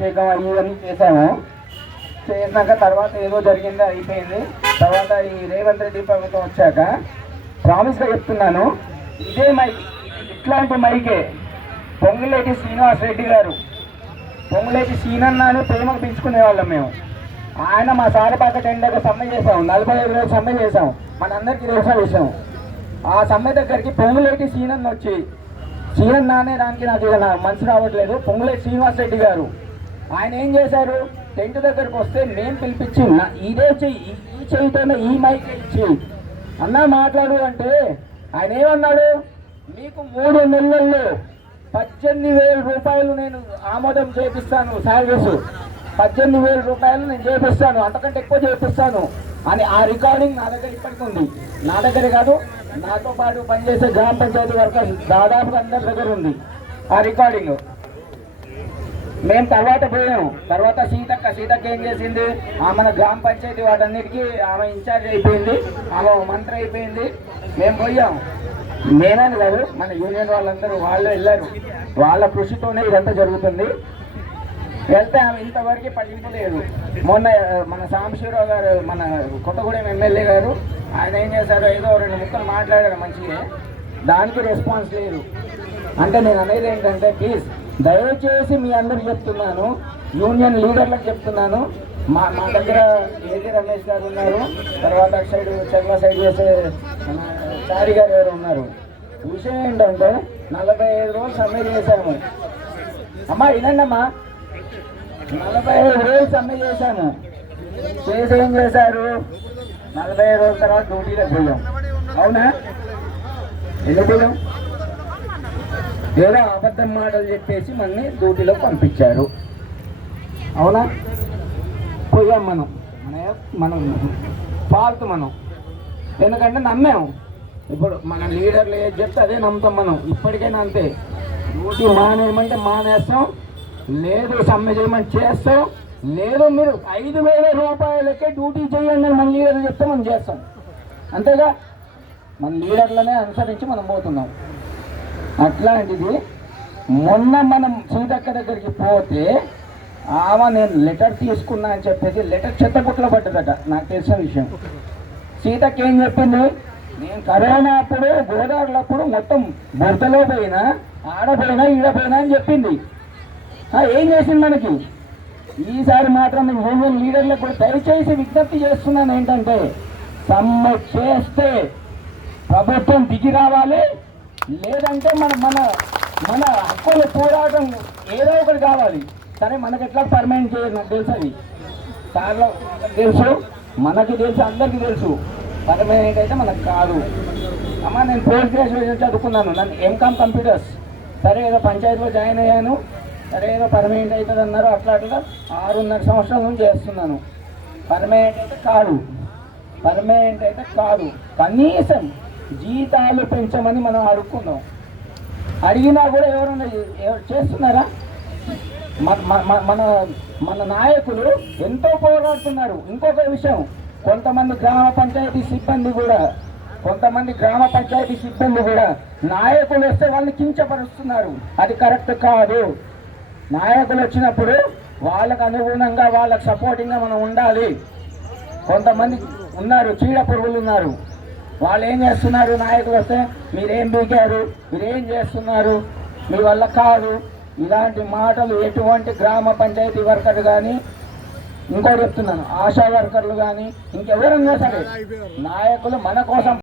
పాలాభిషేకం అయ్యి చేసాము. చేసినాక తర్వాత ఏదో జరిగింది, అయిపోయింది. తర్వాత ఈ రేవంత్ రెడ్డి ప్రభుత్వం వచ్చాక ప్రామిస్గా చెప్తున్నాను, ఇదే మైక్, ఇట్లాంటి మైకే పొంగులేటి శ్రీనివాస్ రెడ్డి గారు, పొంగులేటి సీనన్నాను ప్రేమకు పెంచుకునే వాళ్ళం మేము. ఆయన మా సారపాక టెండర్గా సమ్మె చేసాం, 45 రోజులు సమ్మె చేసాం, మనందరికీ తెలిసిన విషయం. ఆ సమ్మె దగ్గరికి పొంగులేటి సీనన్న వచ్చి, సీనన్న అనే దానికి నాకు మనసు రావట్లేదు, పొంగులేటి శ్రీనివాస్ రెడ్డి గారు ఆయన ఏం చేశారు, టెంట్ దగ్గరకు వస్తే మేము పిలిపించి ఇదే చెయ్యి, ఈ చెయ్యితోనే ఈ మైక్ ఇచ్చి అన్నా మాట్లాడు అంటే ఆయన ఏమన్నాడు, మీకు 3 నెలల్లో 18,000 రూపాయలు నేను ఆమోదం చేపిస్తాను, శాలరీస్ 18,000 రూపాయలు నేను చేపిస్తాను, అంతకంటే ఎక్కువ చేపిస్తాను అని ఆ రికార్డింగ్ నా దగ్గర ఇప్పటికి ఉంది. నా దగ్గర కాదు, నాతో పాటు పనిచేసే గ్రామ పంచాయతీ వర్కర్స్ దాదాపుగా అందరి దగ్గర ఉంది ఆ రికార్డింగ్. మేము తర్వాత పోయాం. తర్వాత సీతక్క ఏం చేసింది, మన గ్రామ పంచాయతీ వాటన్నిటికీ ఆమె ఇన్ఛార్జ్ అయిపోయింది, ఆమె మంత్రి అయిపోయింది. మేము పోయాం, నేనని కాదు, మన యూనియన్ వాళ్ళందరూ వాళ్ళు వెళ్ళారు. వాళ్ళ కృషితోనే ఇదంతా జరుగుతుంది. వెళ్తే ఆమె ఇంతవరకు పట్టింపు లేదు. మొన్న మన సాంబశివరావు గారు, మన కొత్తగూడెం ఎమ్మెల్యే గారు, ఆయన ఏం చేశారు, ఏదో 2 ముక్కలు మాట్లాడారు మంచిగా, దానికి రెస్పాన్స్ లేదు. అంటే నేను అనేది ఏంటంటే, ప్లీజ్ దయచేసి మీ అందరికి చెప్తున్నాను, యూనియన్ లీడర్లకు చెప్తున్నాను, మా దగ్గర ఏజీ రమేష్ గారు ఉన్నారు, తర్వాత సైడ్ చెర్ల సైడ్ చేసే చారి గారు ఎవరు ఉన్నారు. విషయం ఏంటంటే 45 రోజులు సమ్మె చేశాము. అమ్మా వినండి అమ్మా, 45 రోజులు సమ్మె చేశాము. చేసి ఏం చేశారు, 45 రోజుల తర్వాత డ్యూటీలోకి పోయాం. అవునా, ఎందుకు పోయాం, ఏదో అబద్ధం మాటలు చెప్పేసి మనని డ్యూటీలో పంపించారు. అవునా, పోయాం మనం ఫాల్తు మనం, ఎందుకంటే నమ్మాము. ఇప్పుడు మన లీడర్లు ఏది చెప్తే అదే నమ్ముతాం మనం. ఇప్పటికైనా అంతే, డ్యూటీ మానేయమంటే మానేస్తాం, లేదు సమ్మె చేయమని చేస్తాం, లేదు మీరు 5,000 రూపాయలకే డ్యూటీ చేయండి అని మన లీడర్లు చెప్తే మనం చేస్తాం. అంతేగా, మన లీడర్లనే అనుసరించి మనం పోతున్నాం. అట్లాంటిది మొన్న మనం సీతక్క దగ్గరికి పోతే ఆమె నేను లెటర్ తీసుకున్నా అని చెప్పేసి లెటర్ చెత్తపుట్లో పడ్డదట. నాకు తెలిసిన విషయం. సీతక్క ఏం చెప్పింది, నేను కరోనా అప్పుడు గోదావరిలప్పుడు మొత్తం బురదలో పోయినా, ఆడపోయినా ఈడపోయినా అని చెప్పింది. ఏం చేసింది మనకి. ఈసారి మాత్రం నేను యూనియన్ లీడర్లకు కూడా దయచేసి విజ్ఞప్తి చేస్తున్నాను ఏంటంటే, సమ్మె చేస్తే ప్రభుత్వం దిగి రావాలి, లేదంటే మన హక్కుల పోరాటం ఏదో ఒకటి కావాలి. సరే, మనకి ఎట్లా పర్మనెంట్ చేయదు నాకు తెలుసు, అది సార్లో తెలుసు, మనకి తెలుసు, అందరికీ తెలుసు. పర్మనెంట్ అయితే మనకు కాదు. అమ్మ నేను పోస్ట్ గ్రాడ్యుయేషన్ చదువుకున్నాను, నన్ను ఎంకామ్ కంప్యూటర్స్. సరే ఏదో పంచాయతీలో జాయిన్ అయ్యాను, సరే ఏదో పర్మనెంట్ అవుతుంది అన్నారు. అట్లా 6.5 సంవత్సరాల నుంచి చేస్తున్నాను. పర్మనెంట్ అయితే కాదు, కనీసం జీతాలు పెంచమని మనం అడుక్కుందాం. అడిగినా కూడా ఎవరు చేస్తున్నారా? మన నాయకులు ఎంతో పోరాడుతున్నారు. ఇంకొక విషయం, కొంతమంది గ్రామ పంచాయతీ సిబ్బంది కూడా నాయకులు వస్తే వాళ్ళని కించపరుస్తున్నారు. అది కరెక్ట్ కాదు. నాయకులు వచ్చినప్పుడు వాళ్ళకు అనుగుణంగా, వాళ్ళకు సపోర్టింగ్గా మనం ఉండాలి. కొంతమంది ఉన్నారు, చీడ పురుగులు ఉన్నారు. వాళ్ళు ఏం చేస్తున్నారు, నాయకులు వస్తే మీరేం బీకారు, మీరేం చేస్తున్నారు, మీ వల్ల కాదు, ఇలాంటి మాటలు ఎటువంటి గ్రామ పంచాయతీ వర్కర్ కానీ, ఇంకో చెప్తున్నాను, ఆశా వర్కర్లు కానీ, ఇంకెవరన్నా సరే నాయకులు మన కోసం